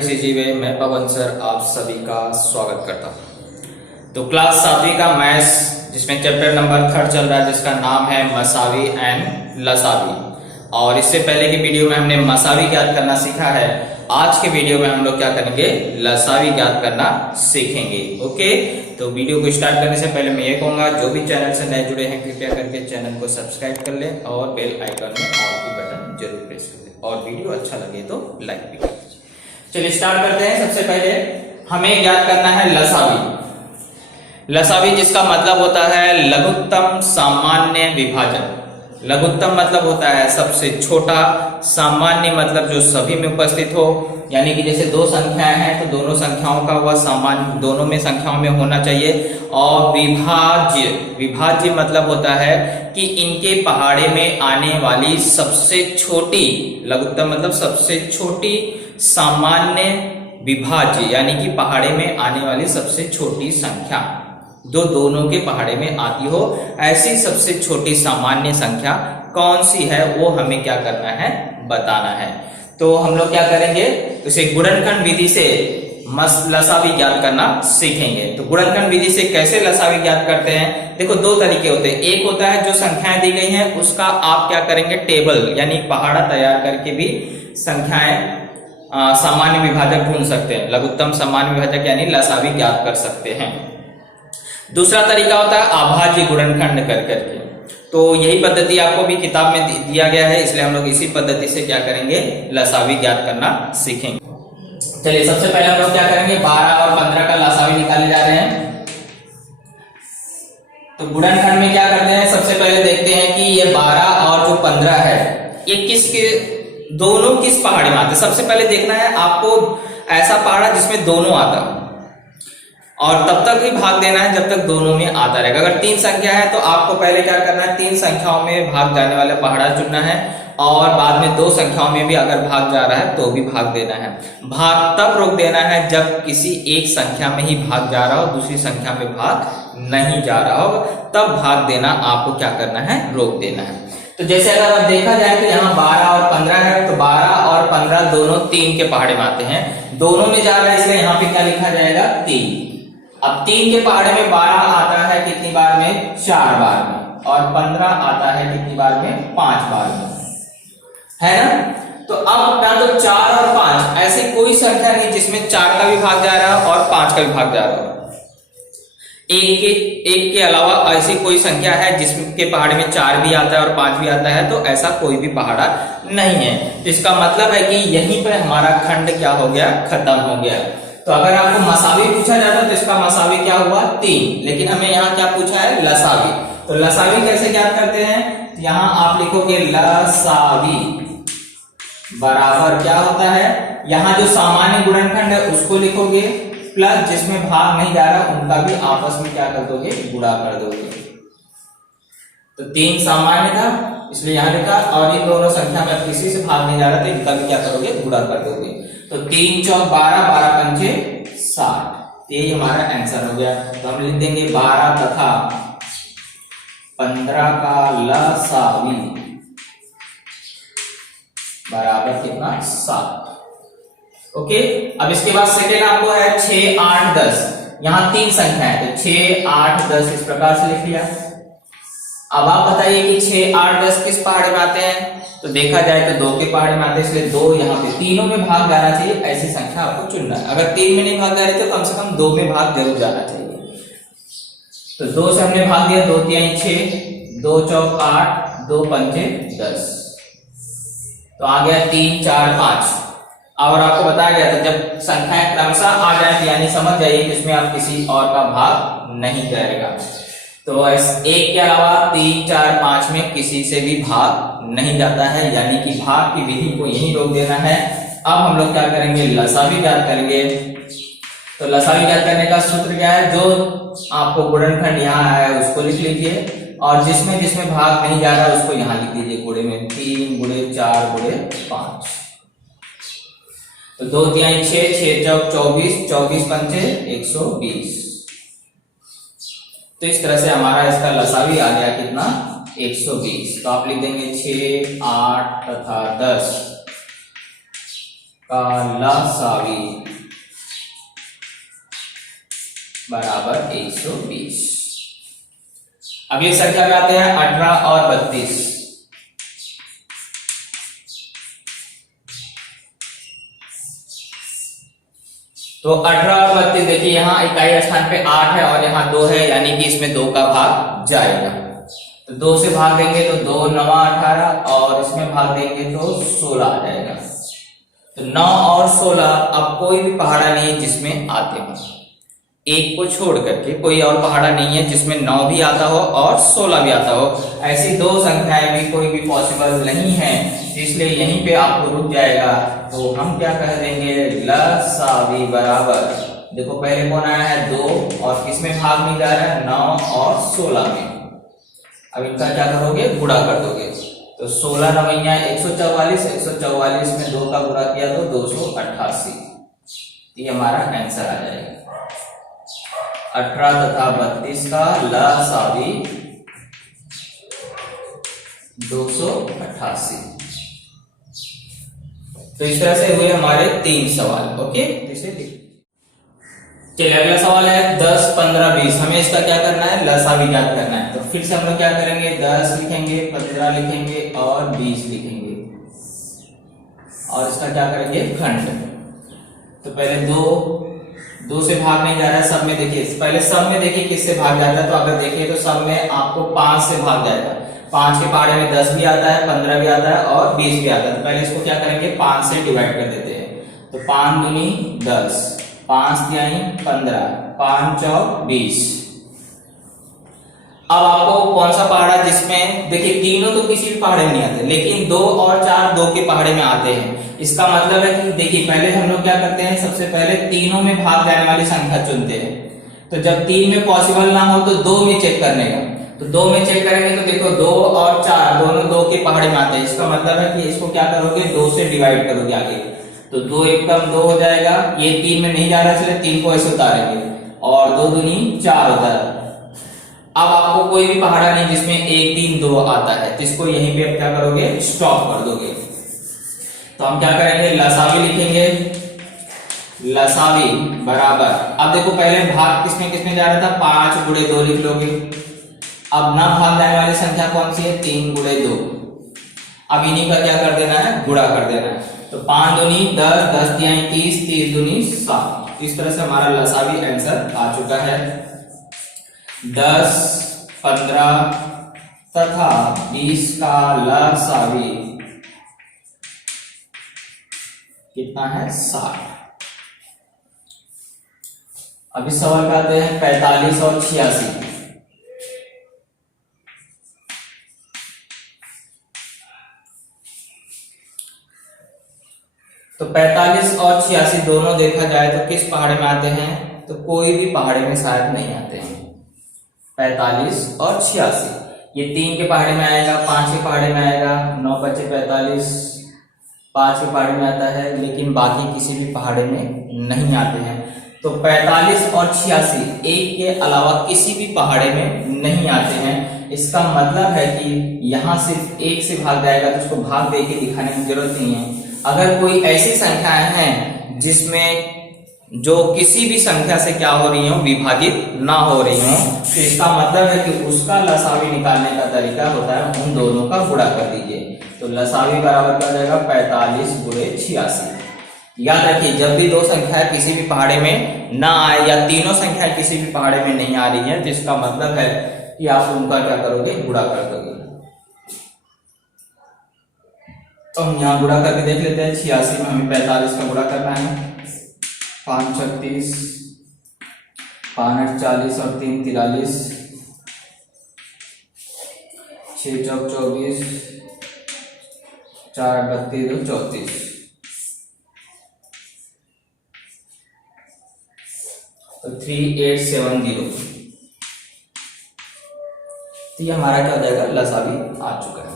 PCG में मैं पवन sir आप सभी का स्वागत करता हूँ। तो क्लास 7वीं का मैथ्स जिसमें चैप्टर नंबर 3 चल रहा है जिसका नाम है मसावी एंड लसावी। और इससे पहले की वीडियो में हमने मसावी ज्ञात करना सीखा है। आज के वीडियो में हम लोग क्या करेंगे, लसावी ज्ञात करना सीखेंगे। ओके, तो वीडियो को स्टार्ट करने से पहले मैं ये कहूंगा जो भी चैनल से नए जुड़े हैं कृपया करके चैनल को सब्सक्राइब कर लें और बेल आइकन में ऑल की बटन जरूर प्रेस कर लें और वीडियो अच्छा लगे तो लाइक भी कर दीजिए। चलिए स्टार्ट करते हैं। सबसे पहले हमें ज्ञात करना है लसावी। लसावी जिसका मतलब होता है लघुत्तम सामान्य विभाजन। लघुत्तम मतलब होता है सबसे छोटा, सामान्य मतलब जो सभी में उपस्थित हो, यानी कि जैसे दो संख्याएं हैं तो दोनों संख्याओं का वह सामान्य दोनों में संख्याओं में होना चाहिए। और विभाज्य, विभाज्य मतलब होता है कि इनके पहाड़े में आने वाली सबसे छोटी, लघुत्तम मतलब सबसे छोटी सामान्य विभाज्य यानी कि पहाड़े में आने वाली सबसे छोटी संख्या जो दोनों के पहाड़े में आती हो, ऐसी सबसे छोटी सामान्य संख्या कौन सी है वो हमें क्या करना है, बताना है। तो हम लोग क्या करेंगे, इसे गुणनखंड विधि से लसावी ज्ञात करना सीखेंगे। तो गुणनखंड विधि से कैसे लसावी ज्ञात करते हैं, देखो दो तरीके होते हैं। एक होता है जो संख्याएं दी गई हैं उसका आप क्या करेंगे, टेबल यानी पहाड़ा तैयार करके भी संख्याएं सामान्य विभाजक ढूंढ सकते हैं, लघुत्तम सामान्य विभाजक यानी लसावी ज्ञात कर सकते हैं। दूसरा तरीका होता है अभाज्य गुणनखंड कर करके। तो यही पद्धति आपको भी किताब में दिया गया है, इसलिए हम लोग इसी पद्धति से क्या करेंगे, लसावी ज्ञात करना सीखेंगे। चलिए सबसे पहले हम लोग क्या करेंगे, 12 और 15 का लसावी निकाले जा रहे हैं। तो गुणनखंड में क्या करते हैं, सबसे पहले देखते हैं कि ये 12 और जो 15 है ये किसके दोनों किस पहाड़ी में आते हैं। सबसे पहले देखना है आपको ऐसा पहाड़ा जिसमें दोनों आता और तब तक ही भाग देना है जब तक दोनों में आता रहेगा। अगर 3 संख्या है तो आपको पहले क्या करना है, 3 संख्याओं में भाग जाने वाला पहाड़ा चुनना है और बाद में 2 संख्याओं में भी अगर भाग जा रहा है तो भी भाग देना है। भाग तब रोक देना है जब किसी एक संख्या में ही भाग जा रहा हो, दूसरी संख्या में भाग नहीं जा रहा हो, तब भाग देना आपको क्या करना है, रोक देना है। तो जैसे अगर आप देखा जाए तो यहाँ 12 और 15 है, तो 12 और 15 दोनों 3 के पहाड़े में आते हैं, दोनों में जा रहा है इसलिए यहाँ पे क्या लिखा जाएगा, 3। अब 3 के पहाड़े में 12 आता है कितनी बार में, 4 बार में, और 15 आता है कितनी बार में, 5 बार में, है ना। तो अब ना तो 4 और 5 ऐसी कोई संख्या नहीं जिसमें 4 का भी भाग जा रहा है और 5 का भी भाग जा रहा है। एक के अलावा ऐसी कोई संख्या है जिसके पहाड़े में 4 भी आता है और 5 भी आता है, तो ऐसा कोई भी पहाड़ा नहीं है। इसका मतलब है कि यहीं पर हमारा खंड क्या हो गया, खत्म हो गया। तो अगर आपको मसावी पूछा जाता तो इसका मसावी क्या हुआ, 3, लेकिन हमें यहाँ क्या पूछा है, लसावी। तो लसावी कैसे ज्ञात करते हैं, यहाँ आप लिखोगे लसावी बराबर क्या होता है, यहाँ जो सामान्य गुणनखंड है उसको लिखोगे प्लस जिसमें भाग नहीं जा रहा उनका भी आपस में क्या कर दोगे, गुणा कर दोगे। तो 3 सामान्य था इसलिए यहां लिखा, और इन दोनों संख्या में किसी से भाग नहीं जा रहा तो इनका भी क्या करोगे, गुणा कर दोगे। तो 3 चौक 12, 12 पंचे 60, ये हमारा आंसर हो गया। तो हम लिख देंगे 12 तथा 15 का लसावी बराबर कितना, 7। ओके, अब इसके बाद सेकेंड आपको है 6, 8, 10। यहाँ 3 संख्या है तो 6, 8, 10 इस प्रकार से लिख लिया। अब आप बताइए कि 6, 8, 10 किस पहाड़े में आते हैं, तो देखा जाए तो 2 के पहाड़े में आते हैं, इसलिए 2 यहाँ पे तीनों में भाग जाना चाहिए, ऐसी संख्या आपको चुनना है। अगर 3 में नहीं भाग जा रही तो कम से कम 2 में भाग जरूर जाना चाहिए। तो 2 से हमने भाग दिया, 2 3 6, 2 चौक 8, 2 पंचे 10, तो आ गया 3 4 5। और आपको बताया गया था जब संख्याएं क्रमशः आ जाए यानी समझ जाइए कि इसमें आप किसी और का भाग नहीं करेगा। तो एक के अलावा 3 4 5 में किसी से भी भाग नहीं जाता है, यानी कि भाग की विधि को यहीं रोक देना है। अब हम लोग क्या करेंगे, लसावी ज्ञात करेंगे। तो लसावी ज्ञात करने का सूत्र क्या है, जो आपको गुणनखंड यहाँ आया है उसको लिख लीजिए और जिसमें जिसमें भाग नहीं जा रहा उसको यहाँ लिख दीजिए गुणे में, 3 गुणे 4 गुणे 5। तो 2 3 6, 6 चौक 24, 24 पंचे 120। तो इस तरह से हमारा इसका लसावी आ गया कितना, 120। तो आप लिख देंगे 6, 8 तथा 10 का लसावी बराबर 120। अगली संख्या में आते हैं 18 और 32। तो 18 और 32 देखिए, यहाँ इकाई स्थान पे 8 है और यहाँ 2 है, यानी कि इसमें 2 का भाग जाएगा। तो 2 से भाग देंगे तो 2 9 18 और इसमें भाग देंगे तो 16 आ जाएगा। तो 9 और 16, अब कोई भी पहाड़ा नहीं है जिसमें आते हो, एक को छोड़ करके कोई और पहाड़ा नहीं है जिसमें 9 भी आता हो और 16 भी आता हो। ऐसी दो संख्याएं भी कोई भी पॉसिबल नहीं है, इसलिए यहीं पे आपको रुक जाएगा। तो हम क्या कह देंगे, लसावी बराबर, देखो पहले कौन आया है 2 और किसमें भाग में जा रहा है 9 और 16 में। अब इनका क्या करोगे, गुणा कर दोगे। तो 16 नवैया 144, 144 में 2 का गुणा किया तो 288। ये हमारा आंसर आ जाएगा। 18 तथा 32 का लसावी 288। तो इस तरह से हुए हमारे 3 सवाल। ओके, चलिए अगला सवाल है 10 15 20। हमें इसका क्या करना है, लसावी ज्ञात करना है। तो फिर से हम लोग क्या करेंगे, 10 लिखेंगे, 15 लिखेंगे और 20 लिखेंगे और इसका क्या करेंगे, खंड। तो पहले 2 से भाग नहीं जा रहा है, सब में देखिए, पहले सब में देखिए किससे भाग जाता है। तो अगर देखिए तो सब में आपको 5 से भाग जाएगा। 5 के पहाड़े में 10 भी आता है, 15 भी आता है और 20 भी आता है। तो पहले इसको क्या करेंगे, 5 से डिवाइड कर देते हैं। तो 5 दूनी 10, 5 तिहाई 15, 5 चौक 20। अब आपको कौन सा पहाड़ा, जिसमें देखिए तीनों तो किसी भी पहाड़े में नहीं आते, लेकिन 2 और 4 2 के पहाड़े में आते हैं। इसका मतलब है कि देखिए पहले हम लोग क्या करते हैं, सबसे पहले तीनों में भाग जाने वाली संख्या चुनते हैं। तो जब 3 में पॉसिबल ना हो तो 2 में चेक करने का। तो 2 में चेक करेंगे तो देखो 2 और 4 दोनों 2 के पहाड़े में आते हैं। इसका मतलब है कि इसको क्या करोगे, 2 से डिवाइड करोगे आगे। तो 2 एकम 2 हो जाएगा, ये 3 में नहीं जा रहा है इसलिए 3 को ऐसे उतारेंगे और 2 दूनी 4 होता है। अब आपको कोई भी पहाड़ा नहीं जिसमें 1 3 2 आता है, तो इसको यहीं पे आप क्या करोगे, स्टॉप कर दोगे। तो हम क्या करेंगे, लसावी लिखेंगे, लसावी बराबर, अब देखो पहले भाग किसमें किसमें जा रहा था, 5 गुणे 2 लिख लोगे। अब ना भाग जाने वाली संख्या कौन सी है, 3 गुणे 2। अब इन्हीं का क्या कर देना है, गुणा कर देना है। तो 5 दूनी 10, 10 तिहाई 30, 30 दूनी 7। इस तरह से हमारा लसावी आंसर आ चुका है। 10 15 तथा 20 का लसावी कितना है, 60। अब इस सवाल पे आते हैं 45 और 86। तो 45 और 86 दोनों देखा जाए तो किस पहाड़े में आते हैं, तो कोई भी पहाड़े में शायद नहीं आते हैं। 45 और 86 ये 3 के पहाड़े में आएगा, 5 के पहाड़े में आएगा, 9 बचे 45 5 के पहाड़े में आता है, लेकिन बाकी किसी भी पहाड़े में नहीं आते हैं। तो 45 और 86 एक के अलावा किसी भी पहाड़े में नहीं आते हैं। इसका मतलब है कि यहाँ सिर्फ एक से भाग जाएगा, तो उसको भाग दे के दिखाने की जरूरत नहीं है। अगर कोई ऐसी संख्याएं हैं जिसमें जो किसी भी संख्या से क्या हो रही हो, विभाजित ना हो रही हो, तो इसका मतलब है कि उसका लसावी निकालने का तरीका होता है उन दोनों का गुणा कर दीजिए। तो लसावी बराबर क्या हो जाएगा, 45 गुणे 86। याद रखिए, जब भी दो संख्याएं किसी भी पहाड़े में ना आए या तीनों संख्याएं किसी भी पहाड़े में नहीं आ रही है, तो इसका मतलब है कि आप उनका क्या करोगे, गुणा कर दोगे। तो हम यहाँ गुणा करके देख लेते हैं। 86 में हमें 45 का गुणा करना है। 5 36, 5 40 और 3 43, 6 चौक 24, 4 32 34। तो 3870। तो ये हमारा क्या हो जाएगा, लसावी आ चुका है।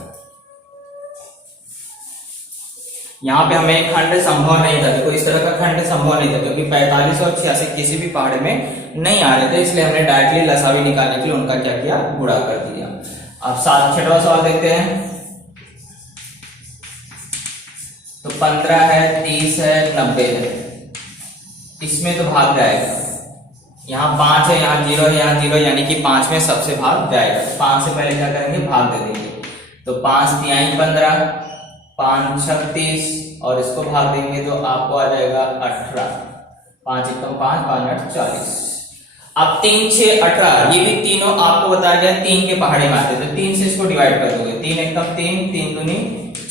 यहाँ पे हमें खंड संभव नहीं था, देखो इस तरह का खंड संभव नहीं था क्योंकि 45 और 86 किसी भी पहाड़े में नहीं आ रहे थे, इसलिए हमने डायरेक्टली लसावी निकालने के लिए उनका क्या किया, गुणा कर दिया। अब 6वां सवाल देखते हैं। तो 15 है, 30 है, 90 है, इसमें तो भाग जाएगा। यहाँ 5 है, यहाँ 0 है, यहाँ 0, यानी कि 5 में सबसे भाग जाएगा। 5 से पहले क्या करेंगे, भाग दे देंगे। तो 5 तिहाई 15, 5 36, और इसको भाग देंगे तो आपको आ जाएगा 18। 5 एकम 5, 5 8 40। अब 3 6 18, ये भी तीनों आपको बताया गया 3 के पहाड़े में आते हैं, तो 3 से इसको डिवाइड कर दोगे। 3 एकम 3, 3 दूनी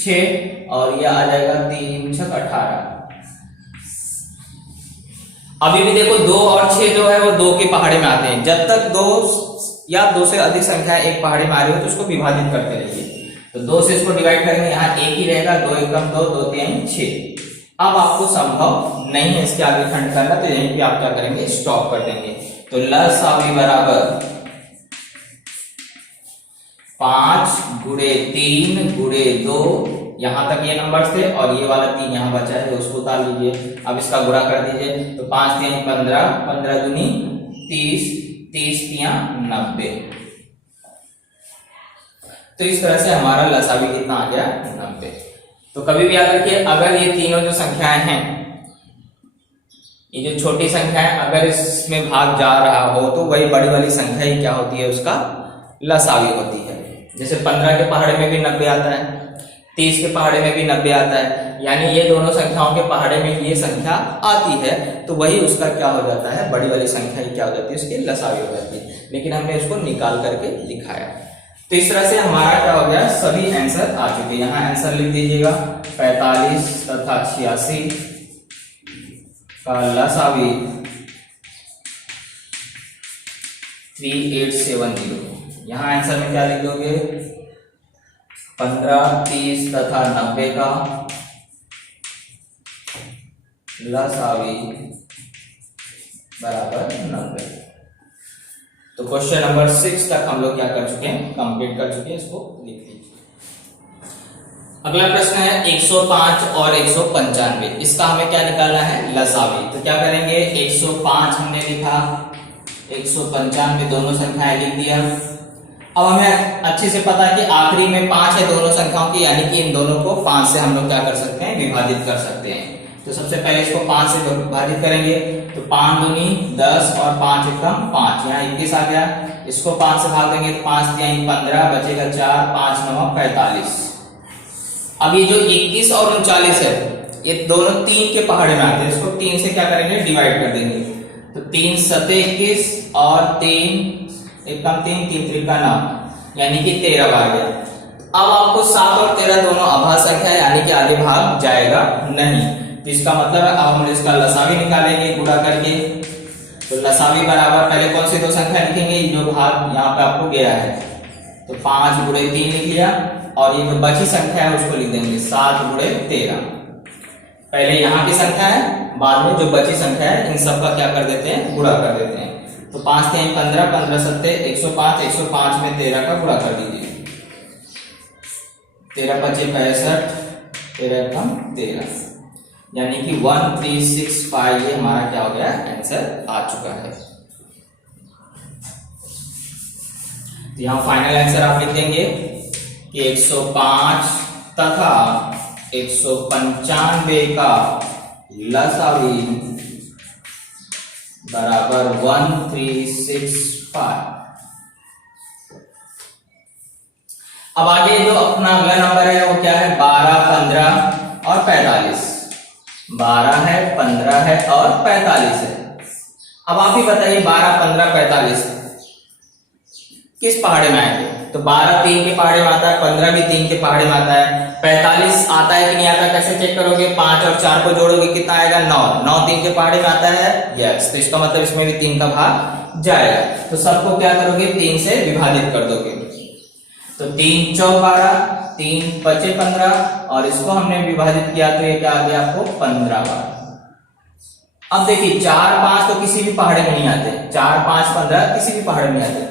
6, और ये आ जाएगा 3 6 18। अभी भी देखो 2 और 6 जो है वो 2 के पहाड़े में आते हैं। जब तक 2 या 2 से अधिक संख्या एक पहाड़े में आ रही हो तो उसको विभाजित करते रहिए। तो 2 से इसको डिवाइड करेंगे, यहाँ 1 ही रहेगा। 2 एकम 2, 2 तिहाई 6। अब आपको संभव नहीं है इसके आगे खंड करना, तो यहीं पे आप क्या करेंगे, स्टॉप कर देंगे। तो लसावी बराबर 5 गुणे 3 गुणे 2, यहां तक ये नंबर थे, और ये वाला 3 यहां बचा है, तो उसको उतार लीजिए। अब इसका गुणा कर दीजिए। तो 5 3 15, 15 दूनी 30, 30 तिया 90। तो इस तरह से हमारा लसावी कितना आ गया, 90। तो कभी भी याद रखिए, अगर ये तीनों जो संख्याएं हैं, ये जो छोटी संख्या है, अगर इसमें भाग जा रहा हो तो वही बड़ी वाली संख्या ही क्या होती है, उसका लसावी होती है। जैसे 15 के पहाड़े में भी 90 आता है, 30 के पहाड़े में भी 90 आता है, यानी ये दोनों संख्याओं के पहाड़े में ये संख्या आती है, तो वही उसका क्या हो जाता है, बड़ी वाली संख्या ही क्या हो जाती है, उसकी लसावी हो जाती है। लेकिन हमने उसको निकाल करके दिखाया। तो इस तरह से हमारा क्या हो गया, सभी आंसर आ चुके। यहाँ आंसर लिख दीजिएगा, 45 तथा 86 का लसावी 3870। यहाँ आंसर में क्या लिख दोगे, 15 30 तथा 90 का लसावी बराबर 90। तो क्वेश्चन नंबर 6 तक हम लोग क्या कर चुके हैं, कंप्लीट कर चुके हैं। इसको लिख लीजिए। अगला प्रश्न है 105 और 195। इसका हमें क्या निकालना है, लसावी। तो क्या करेंगे, 105 हमने लिखा, 195 दोनों संख्याएं लिख दिया। अब हमें अच्छे से पता है कि आखिरी में 5 है दोनों संख्याओं की, यानी कि इन दोनों को 5 से हम लोग क्या कर सकते हैं, विभाजित कर सकते हैं। तो सबसे पहले इसको 5 से विभाजित करेंगे। तो 5 दूनी 10 और 5 एकम 5, यहाँ 21 आ गया। इसको 5 से भाग देंगे तो 5 तिहाई 15, बचेगा 4, 5 9 45। अब ये जो 21 और 39 है, ये दोनों 3 के पहाड़े में आते हैं। इसको 3 से क्या करेंगे, डिवाइड कर देंगे। तो 3 7 21 और 3 एकम 3, 3 त्रिका 9, यानी कि 13 आ गया। अब आपको 7 और 13 दोनों अभाज्य संख्या है, यानी कि आगे भाग जाएगा नहीं। तो इसका मतलब है अब हम इसका लसावी निकालेंगे गुणा करके। तो लसावी बराबर पहले कौन सी दो संख्या लिखेंगे, जो भाग यहाँ पे आपको गया है। तो 5 गुणे 3 लिख लिया, और ये जो बची संख्या है उसको लिख देंगे 7 गुणे 13। पहले यहाँ की संख्या है, बाद में जो बची संख्या है इन सब का क्या कर देते हैं, गुणा कर देते हैं। तो 5 3 15, 15 7 105, 105 में 13 का गुणा कर दीजिए। 13 5 65, 13 एकम 13, यानी कि 1365। ये हमारा क्या हो गया, आंसर आ चुका है। तो यहां फाइनल आंसर आप लिख देंगे कि 105 तथा 195 का लसावी बराबर 1365। अब आगे जो अपना अगला नंबर है वो क्या है, 12 15 और 45। 12 है, 15 है और 45 है। अब आप ही बताइए 12 15 45 किस पहाड़े में आएंगे। तो 12 3 के पहाड़े में आता है, 15 भी 3 के पहाड़े में आता है, 45 आता है कि नहीं आता, कैसे चेक करोगे, 5 और 4 को जोड़ोगे कितना आएगा, 9। 9 3 के पहाड़े में आता है, यस। तो इसका मतलब इसमें भी 3 का भाग जाएगा। तो सबको क्या करोगे, 3 से विभाजित कर दोगे। तो 3 चौक 12, 3 5 15, और इसको हमने विभाजित किया तो ये क्या आ गया आपको 15 बार। अब देखिए 4 5 तो किसी भी पहाड़े में नहीं आते, 4 5 15 किसी भी पहाड़े में आते,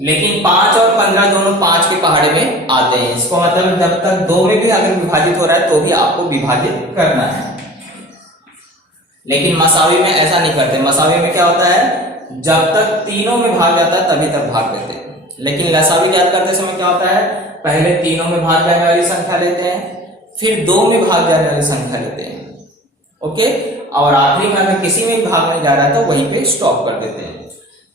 लेकिन 5 और 15 दोनों 5 के पहाड़े में आते हैं। इसको मतलब जब तक 2 में भी अगर विभाजित हो रहा है तो भी आपको विभाजित करना है। लेकिन मसावी में ऐसा नहीं करते। मसावी में क्या होता है, जब तक तीनों में भाग जाता है तभी तक भाग देते हैं। लेकिन लसावी ज्ञात करते समय क्या होता है, पहले तीनों में भाग जाने वाली संख्या लेते हैं, फिर 2 में भाग जाने वाली संख्या लेते हैं। ओके, और आखिरी में अगर किसी में भी भाग नहीं जा रहा है तो वहीं पे स्टॉप कर देते हैं।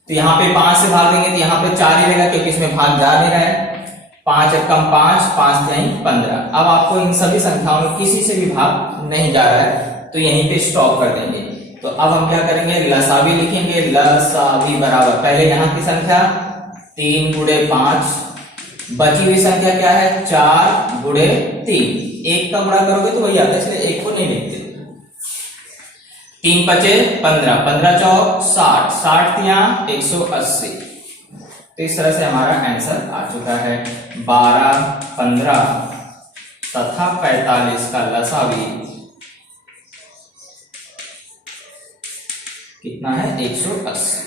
तो यहाँ पे 5 से भाग देंगे तो यहाँ पे 4 ही रहेगा क्योंकि इसमें भाग जा नहीं रहा है। 5 कम 5, 5 नहीं 15। अब आपको इन सभी संख्याओं में किसी से भी भाग नहीं जा रहा है तो यहीं पे स्टॉप कर देंगे। तो अब हम क्या करेंगे, लसावी लिखेंगे। लसावी बराबर पहले यहाँ की संख्या 3 गुणे 5, बची हुई संख्या क्या है 4 गुणे 3। 1 का गुणा करोगे तो वही आता है, इसलिए 1 को नहीं लिखते। 3 पचे 15, 15 चौक 60, 60 तिया 180। तो इस तरह से हमारा आंसर आ चुका है। 12, 15 तथा 45 का लसावी कितना है 180।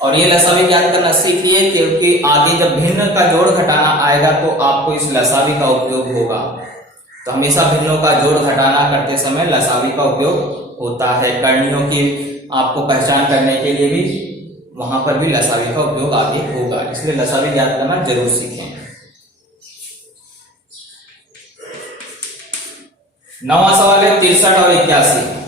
और ये लसावी ज्ञान करना सीख लिए क्योंकि आगे जब भिन्न का जोड़ घटाना आएगा तो आपको इस लसावी का उपयोग होगा। तो हमेशा भिन्नों का जोड़ घटाना करते समय लसावी का उपयोग होता है। करणियों की आपको पहचान करने के लिए भी वहां पर भी लसावी का उपयोग आगे होगा, इसलिए लसावी ज्ञात करना जरूर सीखें। 9वां सवाल है 63 और 81।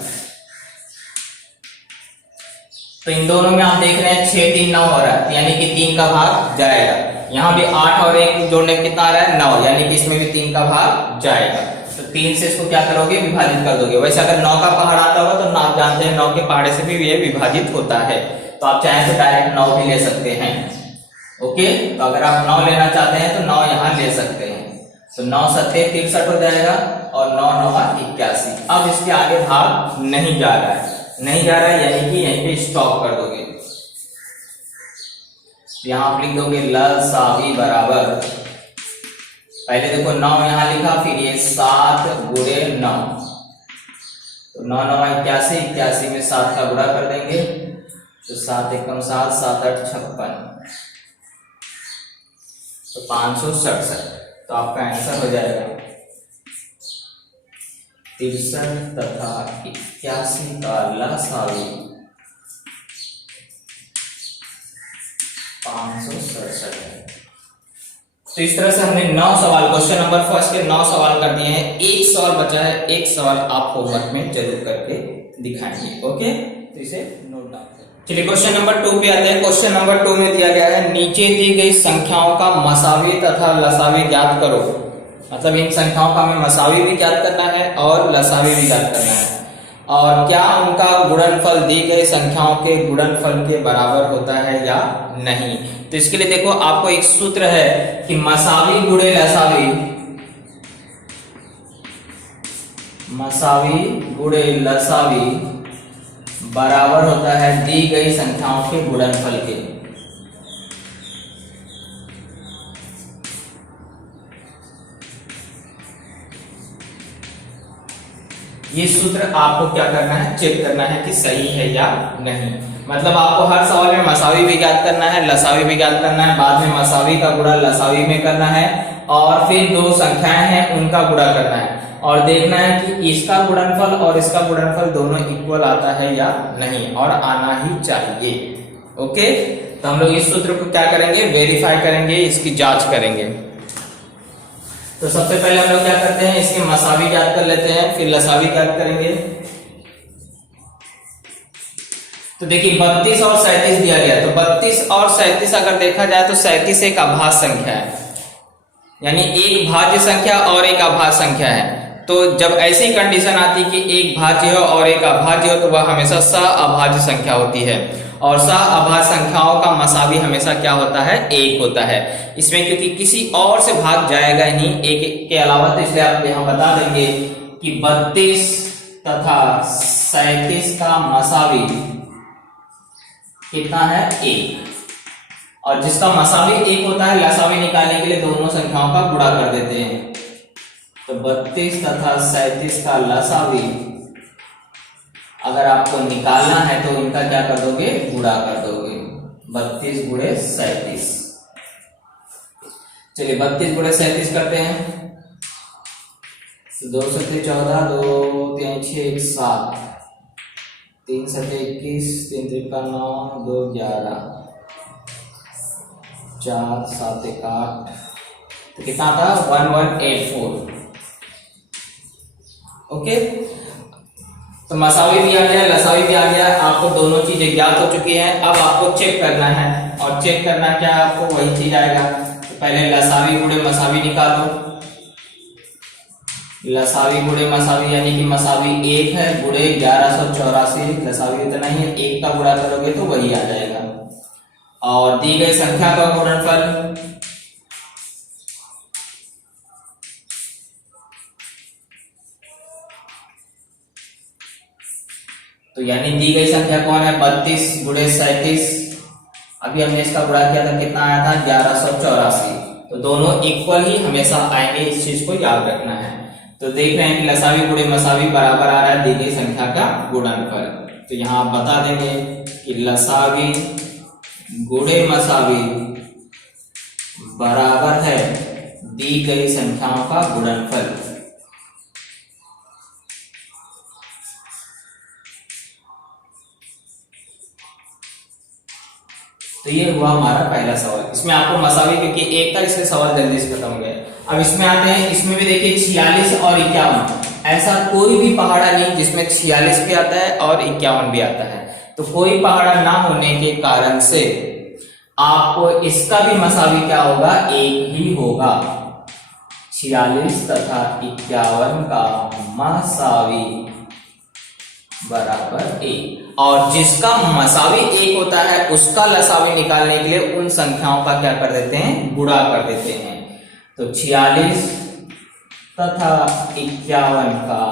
तो इन दोनों में आप देख रहे हैं 6, 3, 9 हो रहा है, यानी कि 3 का भाग जाएगा। यहाँ भी 8 और 1 जोड़ने कितना आ रहा है 9, यानी कि इसमें भी 3 का भाग जाएगा। तो 3 से इसको क्या करोगे, विभाजित कर दोगे। वैसे अगर 9 का पहाड़ आता होगा तो आप जानते हैं 9 के पहाड़े से भी ये विभाजित होता है, तो आप चाहे तो डायरेक्ट 9 भी ले सकते हैं। ओके, तो अगर आप 9 लेना चाहते हैं तो 9 यहाँ ले सकते हैं। तो 9 सत्ते 63 हो जाएगा और 9 9 81। अब इसके आगे भाग नहीं जा रहा है, नहीं जा रहा है यानी कि यहीं पे स्टॉप कर दोगे। यहां आप लिख दोगे लसावी बराबर, पहले देखो 9 यहां लिखा, फिर ये 7 गुणे 9, तो 9 9 81, 81 में 7 का गुणा कर देंगे तो 7 एकम 7, 7 8 56, तो 567। तो आपका आंसर हो जाएगा 63 तथा 81 का लसावी 567 है। तो इस तरह से हमने 9 सवाल, क्वेश्चन नंबर फर्स्ट के 9 सवाल कर दिए हैं। एक सवाल बचा है, एक सवाल आप होमवर्क में जरूर करके दिखाएंगे। ओके, तो इसे नोट डाउन करें। चलिए क्वेश्चन नंबर 2 पे आते हैं। क्वेश्चन नंबर 2 में दिया गया है नीचे दी गई संख्याओं का मसावी तथा लसावी ज्ञात करो। मतलब इन संख्याओं का हमें मसावी भी ज्ञात करना है और लसावी भी ज्ञात करना है, और क्या उनका गुणनफल दी गई संख्याओं के गुणनफल के बराबर होता है या नहीं। तो इसके लिए देखो आपको एक सूत्र है कि मसावी गुणे लसावी, मसावी गुणे लसावी बराबर होता है दी गई संख्याओं के गुणनफल के। ये सूत्र आपको क्या करना है, चेक करना है कि सही है या नहीं। मतलब आपको हर सवाल में मसावी भी ज्ञात करना है, लसावी भी ज्ञात करना है, बाद में मसावी का गुणा लसावी में करना है, और फिर 2 संख्याएं हैं उनका गुणा करना है और देखना है कि इसका गुणनफल और इसका गुणनफल दोनों इक्वल आता है या नहीं, और आना ही चाहिए। ओके, तो हम लोग इस सूत्र को क्या करेंगे, वेरीफाई करेंगे, इसकी जांच करेंगे। तो सबसे पहले हम लोग क्या करते हैं, इसके मसावी ज्ञात कर लेते हैं, फिर लसावी ज्ञात करेंगे। तो देखिए 32 और 37 दिया गया, तो 32 और 37 अगर देखा जाए तो 37 एक अभाज्य संख्या है, यानी एक भाज्य संख्या और एक अभाज्य संख्या है। तो जब ऐसी कंडीशन आती कि एक भाज्य हो और एक अभाज्य हो तो वह हमेशा सअभाज्य संख्या होती है, और सअभाज्य संख्याओं का मसावी हमेशा क्या होता है, 1 होता है। इसमें क्योंकि किसी और से भाग जाएगा नहीं एक के अलावा, तो इसलिए आप यहाँ बता देंगे कि 32 तथा 37 का मसावी कितना है, 1। और जिसका मसावी 1 होता है, लसावी निकालने के लिए दोनों संख्याओं का गुणा कर देते हैं। तो 32 तथा 37 का लसावी अगर आपको निकालना है तो इनका क्या कर दोगे, गुणा कर दोगे। 32 गुणे 37। चलिए 32 गुणे 37 करते हैं। 2 सत्ते 14, 2 3 6 7, 3 सत्ते 21, 3 त्रिका 9, 2 11, 4 7 1 8, तो कितना था 1184। ओके, तो मसावी भी आ गया, लसावी भी आ गया, आपको दोनों चीजें ज्ञात हो चुकी हैं। अब आपको चेक करना है, और चेक करना क्या है, आपको वही चीज आएगा। तो पहले लसावी गुणे मसावी निकालो। लसावी गुणे मसावी यानी कि मसावी 1 है, गुणे 1184, लसावी इतना ही है, 1 का गुणा करोगे तो वही आ जाएगा। और दी गई संख्या का गुणनफल, तो यानी दी गई संख्या कौन है, 32 गुणे 37, अभी हमने इसका गुणा किया था, कितना आया था 1184। तो दोनों इक्वल ही हमेशा आएंगे, इस चीज को याद रखना है। तो देख रहे हैं कि लसावी गुणे मसावी बराबर आ रहा है दी गई संख्या का गुणनफल। तो यहाँ आप बता देंगे कि लसावी गुणे मसावी बराबर है दी गई संख्याओं का गुणनफल। तो ये हुआ हमारा पहला सवाल। इसमें आपको मसावी, क्योंकि 1 था इसलिए सवाल जल्दी से खत्म हो गया। अब इसमें आते हैं, इसमें भी देखिए 46 और 51, ऐसा कोई भी पहाड़ा नहीं जिसमें 46 भी आता है और 51 भी आता है। तो कोई पहाड़ा ना होने के कारण से आपको इसका भी मसावी क्या होगा, 1 ही होगा। 46 तथा 51 का मसावी बराबर 1, और जिसका मसावी 1 होता है उसका लसावी निकालने के लिए उन संख्याओं का क्या कर देते हैं, गुणा कर देते हैं। तो 46 तथा 51 का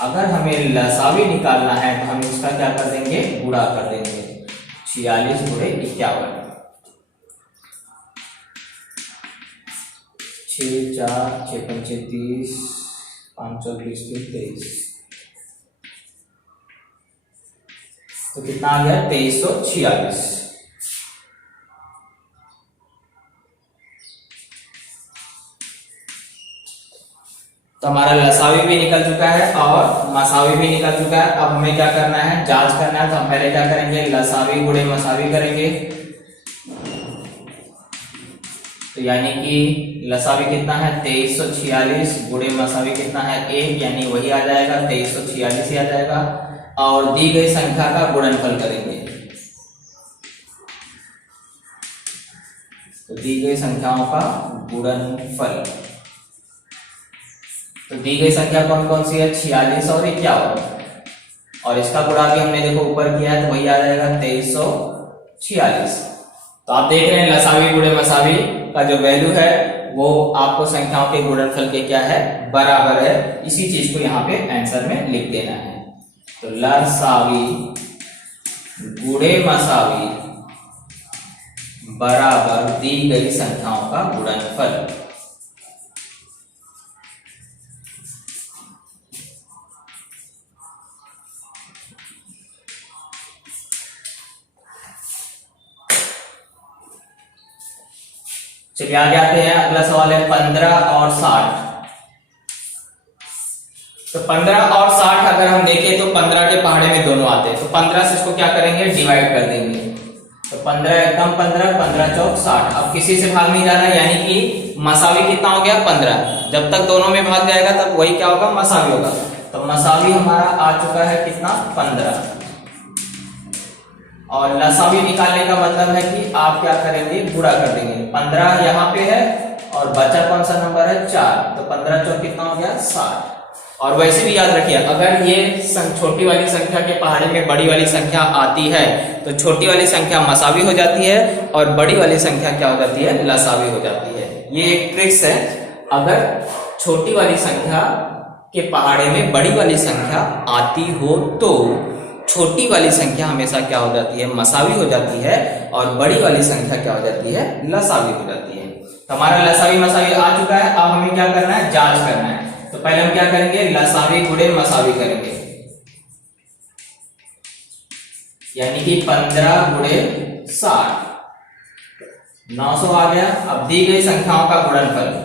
अगर हमें लसावी निकालना है तो हम इसका क्या कर देंगे, गुणा कर देंगे। 46 गुणे 51, 6 4 6 5 30, 5 4 20 23, तो कितना आ गया 2346। तो हमारा लसावी भी निकल चुका है और मसावी भी निकल चुका है। अब हमें क्या करना है, जांच करना है। तो हम पहले क्या करेंगे, लसावी गुणे मसावी करेंगे। तो यानी कि लसावी कितना है 2346, गुणे मसावी कितना है 1, यानी वही आ जाएगा 2346 ही आ जाएगा। और दी गई संख्या का गुणनफल करेंगे। तो दी गई संख्याओं का गुणनफल, तो दी गई संख्या कौन कौन सी है, 46 और 51, और इसका गुणा भी हमने देखो ऊपर किया है तो वही आ जाएगा 2346। तो आप देख रहे हैं लसावी गुणे मसावी का जो वैल्यू है वो आपको संख्याओं के गुणनफल के क्या है, बराबर है। इसी चीज को यहाँ पे आंसर में लिख देना है। तो लसावी गुणे मसावी बराबर दी गई संख्याओं का गुणनफल। चलिए आगे आते हैं। अगला सवाल है 15 और 60। तो 15 और 60 अगर हम देखें तो 15 के पहाड़े में दोनों आते हैं। तो 15 से इसको क्या करेंगे, डिवाइड कर देंगे। तो 15 एकम 15, 15 चौक 60। अब किसी से भाग नहीं जाना, यानी कि मसावी कितना हो गया 15। जब तक दोनों में भाग जाएगा तब वही क्या होगा, मसावी होगा। तो मसावी हमारा आ चुका है कितना, 15। और लसावी निकालने का मतलब है कि आप क्या करेंगे, गुणा कर देंगे। 15 यहाँ पे है और बचा कौन सा नंबर है, 4। तो 15 चौक कितना हो गया, 60। और वैसे भी याद रखिए, अगर ये छोटी वाली संख्या के पहाड़े में बड़ी वाली संख्या आती है तो छोटी वाली संख्या मसावी हो जाती है और बड़ी वाली संख्या क्या हो जाती है, लसावी हो जाती है। ये एक ट्रिक्स है। अगर छोटी वाली संख्या के पहाड़े में बड़ी वाली संख्या आती हो तो छोटी वाली संख्या हमेशा क्या हो जाती है, मसावी हो जाती है, और बड़ी वाली संख्या क्या हो जाती है, लसावी हो जाती है। तो हमारा लसावी मसावी आ चुका है। अब हमें क्या करना है, जांच करना है। तो पहले हम क्या करेंगे, लसावी गुणे मसावी करेंगे, यानी कि 15 गुणे 60, 900 आ गया। अब दी गई संख्याओं का गुणनफल,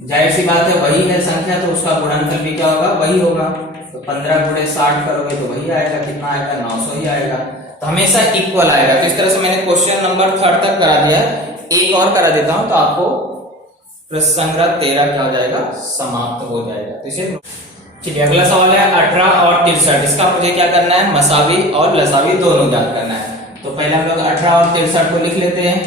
जाहिर सी बात है वही है संख्या तो उसका गुणनफल भी क्या होगा, वही होगा। तो 15 गुणे 60 करोगे तो वही आएगा, कितना आएगा, 900 ही आएगा। तो हमेशा इक्वल आएगा। तो इस तरह से मैंने क्वेश्चन नंबर 3 तक करा दिया है। एक और करा देता हूं तो आपको प्रश्न संग्रह 13 क्या हो जाएगा, समाप्त हो जाएगा। तो इसे चलिए अगला सवाल है 18 और 63। इसका मुझे क्या करना है, मसावी और लसावी दोनों ज्ञात करना है। तो पहले हम लोग 18 और 63 को लिख लेते हैं।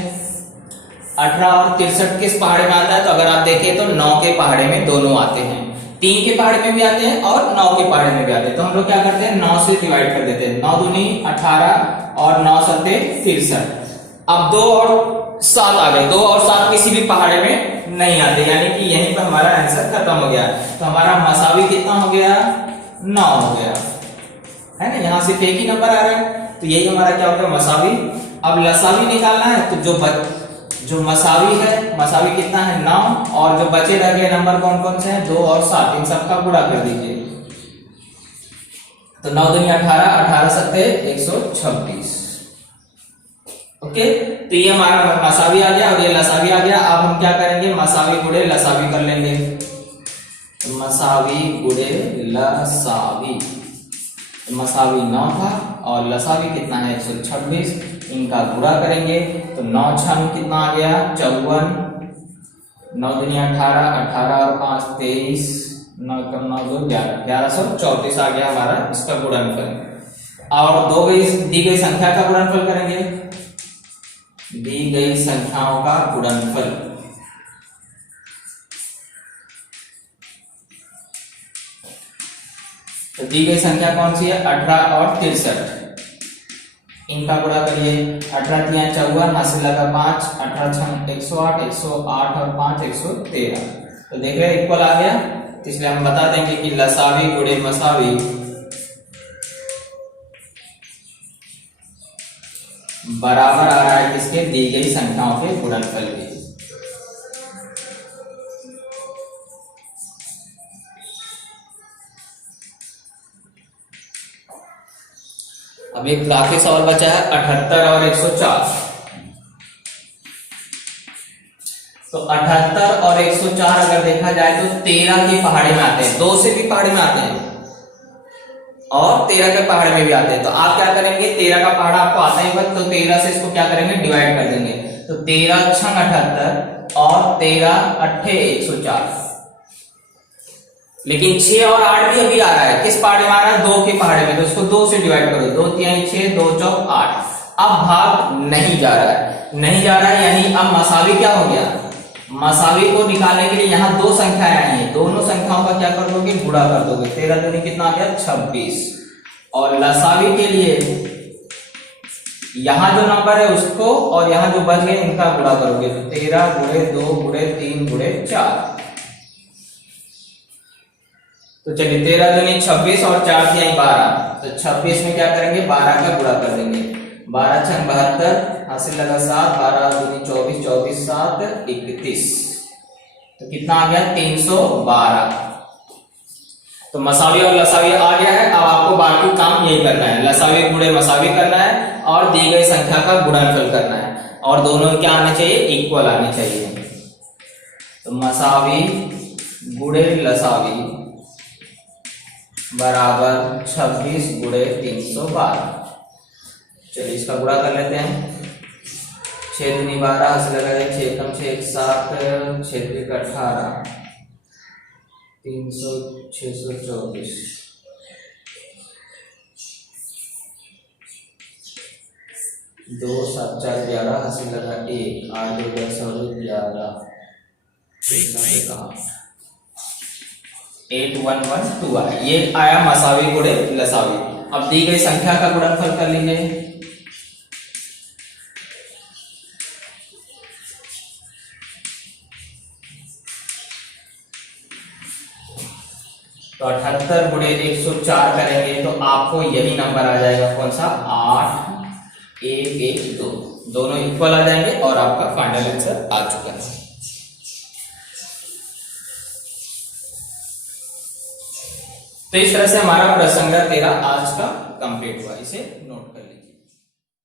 18 और 63 किस पहाड़े में आता है, तो अगर आप देखें तो 9 के पहाड़े में दोनों आते हैं, 3 के पहाड़े में भी आते हैं और 9 के पहाड़े में भी आते हैं। तो हम लोग क्या करते हैं, 9 से डिवाइड कर देते हैं, 9 दूनी 18 और 9 सत्ते 63। अब 2 और 7 आ गए, 2 और 7 किसी भी पहाड़े में नहीं आते, यानी कि यहीं पर हमारा आंसर खत्म हो गया। तो हमारा मसावी कितना हो गया, 9 हो गया, है ना। यहां सिर्फ एक ही नंबर आ रहा है, तो यही हमारा क्या हो गया, मसावी। अब लसावी निकालना है, तो जो मसावी है, मसावी कितना है 9, और जो बचे रह गए नंबर कौन कौन से हैं, 2 और 7, इन सबका गुणा कर दीजिए। तो 9 दूनी 18, 18 सत्ते 126। ओके, तो ये हमारा मसावी आ गया और ये लसावी आ गया। अब हम क्या करेंगे, मसावी गुणे लसावी कर लेंगे। मसावी गुणे लसावी, मसावी 9 था और लसावी कितना है 126, इनका गुणा करेंगे तो 9 छम कितना आ गया 54, 9 दूनी 18, 18 और 5 23, 9 कम 9 2 11, 1134 आ गया हमारा इसका गुणनफल। और दी गई संख्या का गुणनफल करेंगे, दी गई संख्याओं का गुणनफल। तो दी गई संख्या कौन सी है, 18 और 63, इनका गुणा करिए। 18 3 54, हासिल लगा 5, 18 6 108, 108 और 5 113। तो देख रहे हैं इक्वल आ गया। तो इसलिए हम बता देंगे कि लसावी गुणे मसावी बराबर आ रहा है किसके, दी गई संख्याओं के गुणनफल के। अब एक आखिरी सवाल बचा है 78 और 104। तो 78 और 104 अगर देखा जाए तो 13 के पहाड़े में आते हैं, 2 से भी पहाड़े में आते हैं और 13 के पहाड़े में भी आते हैं। तो आप क्या करेंगे, 13 का पहाड़ा आपको आता ही वक्त, तो 13 से इसको क्या करेंगे, डिवाइड कर देंगे। तो 13 6 78 और 13 8 104। लेकिन 6 और 8 भी अभी आ रहा है, किस पहाड़े में आ रहा है, 2 के पहाड़े में, तो इसको 2 से डिवाइड करो, 2 3 6 2 4 8। अब भाग नहीं जा रहा है, नहीं जा रहा है, यानी अब मसावी क्या हो गया, मसावी को निकालने के लिए यहाँ 2 संख्याएं आई हैं, दोनों संख्याओं का क्या कर दोगे, गुणा कर दोगे। 13 दूनी कितना आ गया 26, और लसावी के लिए यहाँ जो नंबर है उसको और यहाँ जो बच गए इनका गुणा करोगे। तो 13 गुणे 2 गुणे 3 गुणे 4। तो चलिए 13 दूनी 26 और 4 3 12, तो 26 में क्या करेंगे, 12 का गुणा कर देंगे। 12 6 72, हासिल लगा 7, 12 दूनी 24, 24 7 31, तो कितना आ गया 312। तो मसावी और लसावी आ गया है। अब आपको बाकी काम यही करना है, लसावी गुणे मसावी करना है और दी गई संख्या का गुणनफल करना है, और दोनों क्या आने चाहिए, इक्वल आने चाहिए। तो मसावी गुणे लसावी बराबर 26 गुणे 312। चलिए इसका गुणा कर लेते हैं। 6 दूनी 12, हासिल लगा 6 कम 6 7, 6 3 18, 300 624, 2 7 4 11, हासिल लगा 1 8 2 10 और 11, 8112 आया। ये आया मसावी गुणे लसावी। अब दी गई संख्या का गुणनफल कर लीजिए। तो 78 गुणे 104 करेंगे तो आपको यही नंबर आ जाएगा, कौन सा, 8 1 1 2, दोनों इक्वल आ जाएंगे और आपका फाइनल आंसर आ चुका है। तो इस तरह से हमारा प्रश्न संग्रह 13 आज का कंप्लीट हुआ, इसे नोट करें।